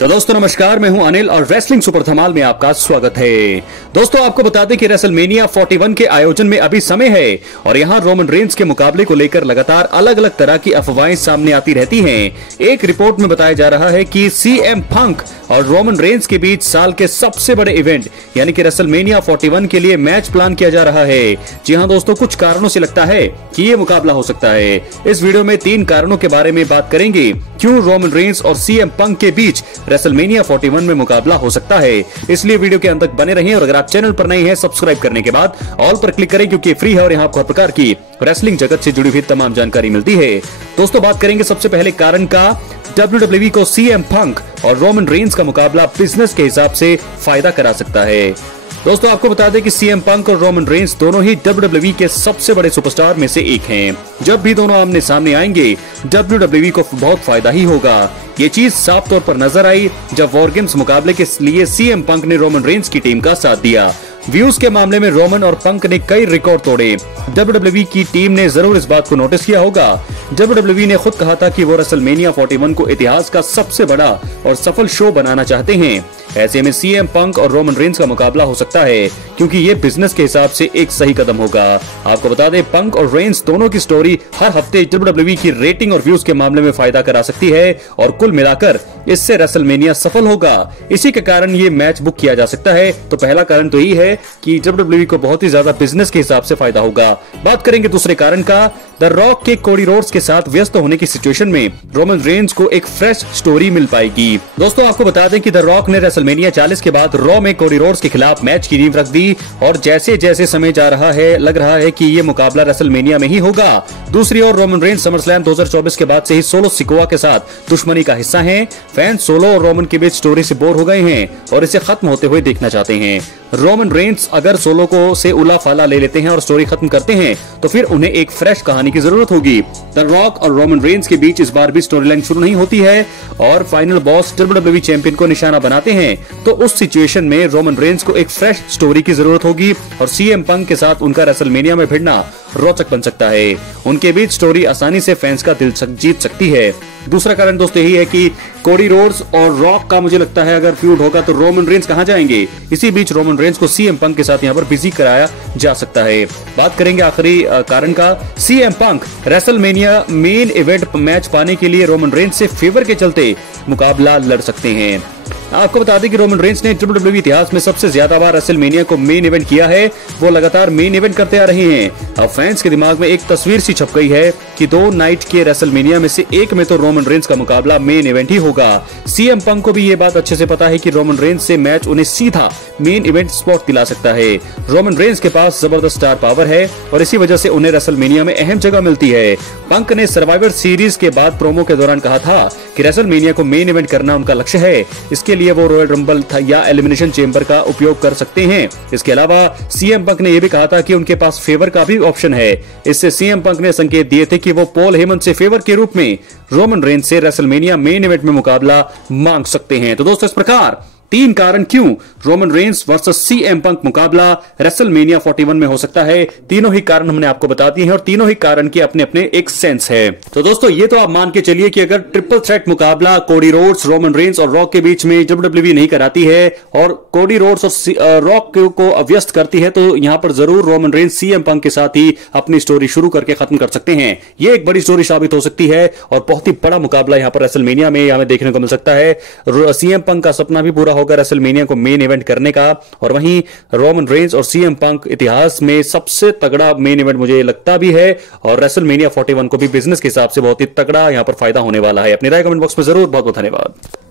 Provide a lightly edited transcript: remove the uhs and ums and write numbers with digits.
तो दोस्तों नमस्कार, मैं हूं अनिल और रेसलिंग सुपर धमाल में आपका स्वागत है। दोस्तों आपको बता दें कि रेसलमेनिया 41 के आयोजन में अभी समय है और यहां रोमन रेंस के मुकाबले को लेकर लगातार अलग अलग तरह की अफवाहें सामने आती रहती हैं। एक रिपोर्ट में बताया जा रहा है कि सीएम पंक और रोमन रेंस के बीच साल के सबसे बड़े इवेंट यानी कि रेसलमेनिया 41 के लिए मैच प्लान किया जा रहा है। जी हां दोस्तों, कुछ कारणों से लगता है कि ये मुकाबला हो सकता है। इस वीडियो में 3 कारणों के बारे में बात करेंगे क्यों रोमन रेंस और सीएम पंक के बीच रेसलमेनिया 41 में मुकाबला हो सकता है। इसलिए वीडियो के अंत तक बने रहें और अगर आप चैनल पर नए हैं सब्सक्राइब करने के बाद ऑल पर क्लिक करें क्योंकि फ्री है और यहाँ आपको हर प्रकार की रेसलिंग जगत से जुड़ी हुई तमाम जानकारी मिलती है। दोस्तों बात करेंगे सबसे पहले कारण का। WWE को सीएम पंक और रोमन रेंस का मुकाबला बिजनेस के हिसाब से फायदा करा सकता है। दोस्तों आपको बता दें कि सीएम पंक और रोमन रेंस दोनों ही WWE के सबसे बड़े सुपरस्टार में से एक हैं। जब भी दोनों आमने सामने आएंगे WWE को बहुत फायदा ही होगा। ये चीज साफ तौर पर नजर आई जब वॉर गेम्स मुकाबले के लिए सीएम पंक ने रोमन रेंस की टीम का साथ दिया। व्यूज के मामले में रोमन और पंक ने कई रिकॉर्ड तोड़े। WWE की टीम ने जरूर इस बात को नोटिस किया होगा। WWE ने खुद कहा था कि वो रेसलमेनिया 41 को इतिहास का सबसे बड़ा और सफल शो बनाना चाहते हैं। ऐसे में सीएम पंक और रोमन रेंस का मुकाबला हो सकता है क्योंकि ये बिजनेस के हिसाब से एक सही कदम होगा। आपको बता दें पंक और रेंस दोनों की स्टोरी हर हफ्ते WWE की रेटिंग और व्यूज के मामले में फायदा करा सकती है और कुल मिलाकर इससे रेसलमेनिया सफल होगा। इसी के कारण ये मैच बुक किया जा सकता है। तो पहला कारण तो यही है कि WWE को बहुत ही ज्यादा बिजनेस के हिसाब से फायदा होगा। बात करेंगे दूसरे कारण का। द रॉक के कोडी रोड्स के साथ व्यस्त होने की सिचुएशन में रोमन रेंस को एक फ्रेश स्टोरी मिल पाएगी। दोस्तों आपको बता दें कि द रॉक ने रेसलमेनिया 40 के बाद रॉ में कोडी रोड्स के खिलाफ मैच की नींव रख दी और जैसे जैसे समय जा रहा है लग रहा है कि ये मुकाबला रेसलमेनिया में ही होगा। दूसरी ओर रोमन रेंस समरस्लैम 2024 के बाद से ही सोलो सिकोआ के साथ दुश्मनी का हिस्सा हैं। फैंस सोलो और रोमन के बीच स्टोरी से बोर हो गए हैं और इसे खत्म होते हुए देखना चाहते हैं। रोमन रेंस अगर सोलो को से उला फाला ले लेते हैं और स्टोरी खत्म करते हैं तो फिर उन्हें एक फ्रेश कहानी की जरूरत होगी। द रॉक और रोमन रेंस के बीच इस बार भी स्टोरी लाइन शुरू नहीं होती है और फाइनल बॉस WWE चैंपियन को निशाना बनाते हैं। तो उस सिचुएशन में रोमन रेंस को एक फ्रेश स्टोरी की जरूरत होगी और सीएम पंक के साथ उनका रेसलमेनिया में भिड़ना रोचक बन सकता है। उनके बीच स्टोरी आसानी से फैंस का दिल जीत सकती है। दूसरा कारण दोस्तों यही है कि कोडी रोड्स और रॉक का मुझे लगता है अगर फ्यूड होगा तो रोमन रेंस कहां जाएंगे। इसी बीच रोमन रेंस को सीएम पंक के साथ यहां पर बिजी कराया जा सकता है। बात करेंगे आखिरी कारण का। CM Punk WrestleMania main event match पाने के लिए रोमन रेंस से फेवर के चलते मुकाबला लड़ सकते हैं। आपको बता दें कि रोमन रेंस ने WWE इतिहास में सबसे ज्यादा बार रेसलमेनिया को मेन इवेंट किया है। वो लगातार मेन इवेंट करते आ रहे हैं। अब फैंस के दिमाग में एक तस्वीर सी छप गई है कि 2 नाइट के रेसलमेनिया में से एक में तो रोमन रेंस का मुकाबला मेन इवेंट ही होगा। सीएम पंक को भी ये बात अच्छे से पता है कि रोमन रेंस से मैच उन्हें सीधा मेन इवेंट स्पॉट दिला सकता है। रोमन रेंस के पास जबरदस्त स्टार पावर है और इसी वजह से उन्हें रेसलमेनिया में अहम जगह मिलती है। पंक ने सर्वाइवर सीरीज के बाद प्रोमो के दौरान कहा था कि रेसलमेनिया को मेन इवेंट करना उनका लक्ष्य है। इसके लिए वो रॉयल रंबल या एलिमिनेशन चेंबर का उपयोग कर सकते हैं। इसके अलावा सीएम पंक ने यह भी कहा था कि उनके पास फेवर का भी ऑप्शन है। इससे सीएम पंक ने संकेत दिए थे कि वो पॉल हेमन से फेवर के रूप में रोमन रेंस से रेसलमेनिया मेन इवेंट में मुकाबला मांग सकते हैं। तो दोस्तों इस प्रकार 3 कारण क्यों Roman Reigns versus CM Punk मुकाबला रेसलमेनिया 41 में हो सकता है। तीनों ही कारण हमने आपको बता दिए हैं और तीनों ही कारण के अपने अपने एक सेंस है। तो दोस्तों ये तो आप मान के चलिए कि अगर ट्रिपल थ्रेट मुकाबला कोडी रोड्स, रोमन रेंस और रॉक के बीच में WWE नहीं कराती है और कोडी रोड्स और रॉक को अव्यस्त करती है तो यहां पर जरूर रोमन रेंस सीएम पंक के साथ ही अपनी स्टोरी शुरू करके खत्म कर सकते हैं। ये एक बड़ी स्टोरी साबित हो सकती है और बहुत ही बड़ा मुकाबला यहां पर रेसलमेनिया में हमें देखने को मिल सकता है। सीएम पंक का सपना भी पूरा होगा रेसलमेनिया को मेन इवेंट करने का और वहीं रोमन रेंस और सीएम पंक इतिहास में सबसे तगड़ा मेन इवेंट मुझे लगता भी है और रेसलमेनिया 41 को भी बिजनेस के हिसाब से बहुत ही तगड़ा यहां पर फायदा होने वाला है। अपनी राय कमेंट बॉक्स में जरूर। बहुत बहुत धन्यवाद।